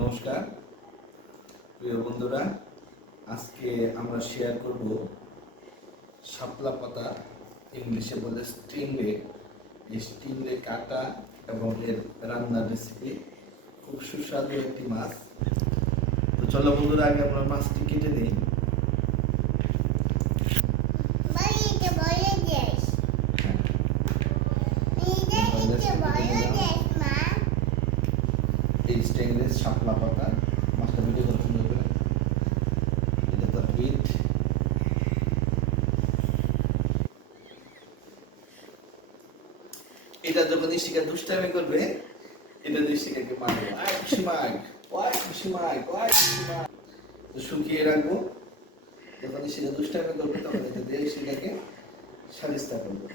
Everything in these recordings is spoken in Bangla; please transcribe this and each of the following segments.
নমস্কার প্রিয় বন্ধুরা, আজকে আমরা শেয়ার করব শাপলা পাতা, ইংলিশে বলে স্টিংরে। এই স্টিংরে কাটা এবং এর রান্নার রেসিপি। খুব সুস্বাদু একটি মাছ। তো চলো বন্ধুরা, আগে আমরা মাছটি কেটে নিই। এই স্টিংরে শাপলা পাতা মাছটা ভিডিও করে সুন্দর করে। এটা তার পিঠ। এটা যখন ইশিকা দুষ্টামি করবে, এটা দিয়ে ইশিকাকে মারবে। তো শুকিয়ে রাখবো। যখন ইশিকা দুষ্টামি করবে তখন এটা দিয়ে ইশিকাকে সালিস্তা করবো।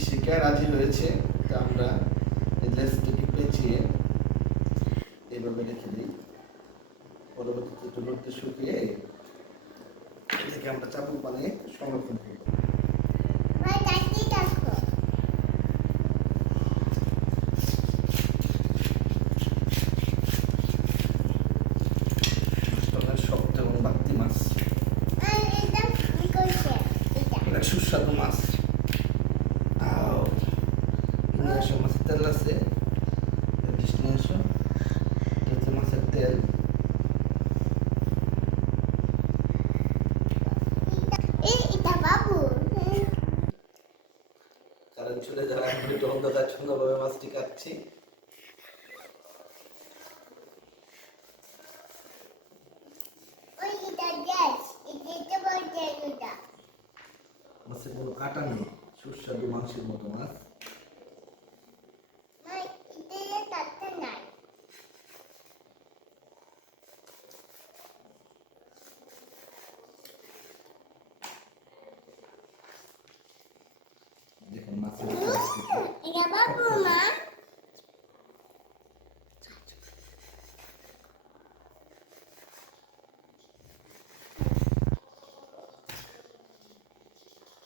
ইশিকা রাজি হয়েছে। তো আমরা এই লেজটাকে পেঁচিয়ে এইভাবে রেখে দিই। পরবর্তীতে একটু রোদে শুকিয়ে এটাকে আমরা চাবুক বানিয়ে সংরক্ষণ করবো। শক্ত এবং বাড়তি মাছ, সুস্বাদু মাছ। নিয়ে আসো, মাছের তেল আছে, নিয়ে আসো। এটা হচ্ছে মাছের তেল। কারণ চলে যাওয়া একটু অন্ধকার সুন্দরভাবে মাছটি কাটছি। মাছের কোনো কাটা নেই, সুস্বাদু মাংসের মতো মাছ। দেখুন মাছের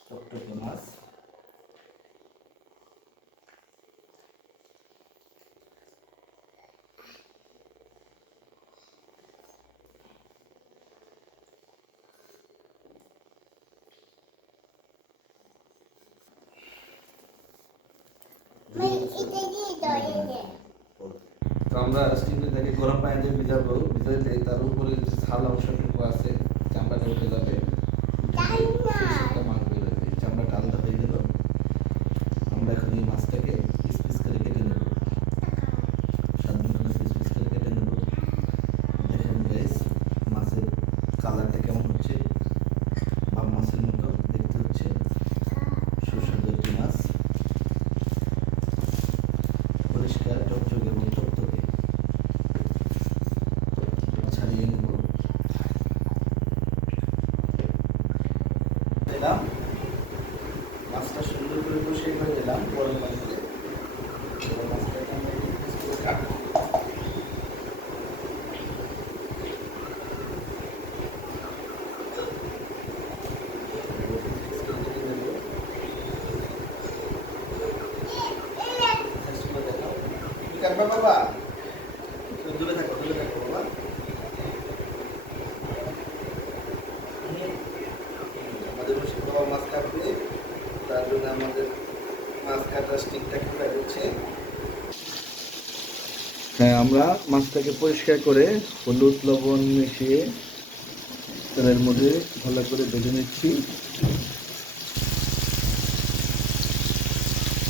টকটকে মাছ। তো আমরা স্টিমটাকে গরম পানিতে ভিজাবো। ভিজালে তার উপরে যে ছাল অংশটুকু আছে, চামড়াটা উঠে যাবে। মাছ বের হবে। চামড়াটা আলাদা হয়ে গেল। আমরা এখন এই মাছটাকে পিস পিস করে কেটে নেব। সাধারণ পিস পিস করে কেটে নেব। দেখুন গাইস, মাছের কালারটা কেমন হচ্ছে, বা মাছের মতো দেখতে হচ্ছে। সুস্বাদু একটি মাছ, পরিষ্কার, টকটকে এবং টকটকে। ছাড়িয়ে নেব। দিলাম মাছটা সুন্দর করে কষিয়ে করে দিলাম গরম পানিতে। মাছটাকে আমরা পিস করে কাটবো। বাবা দূরে থাকো, দূরে থাকো বাবা। আমাদের বসে বাবা মাছ কাটবে, তার জন্য আমাদের মাছ কাটার স্টিকটা কোথায় হচ্ছে। হ্যাঁ, আমরা মাছটাকে পরিষ্কার করে হলুদ লবণ মিশিয়ে তেলের মধ্যে ভালো করে ভেজে নিচ্ছি।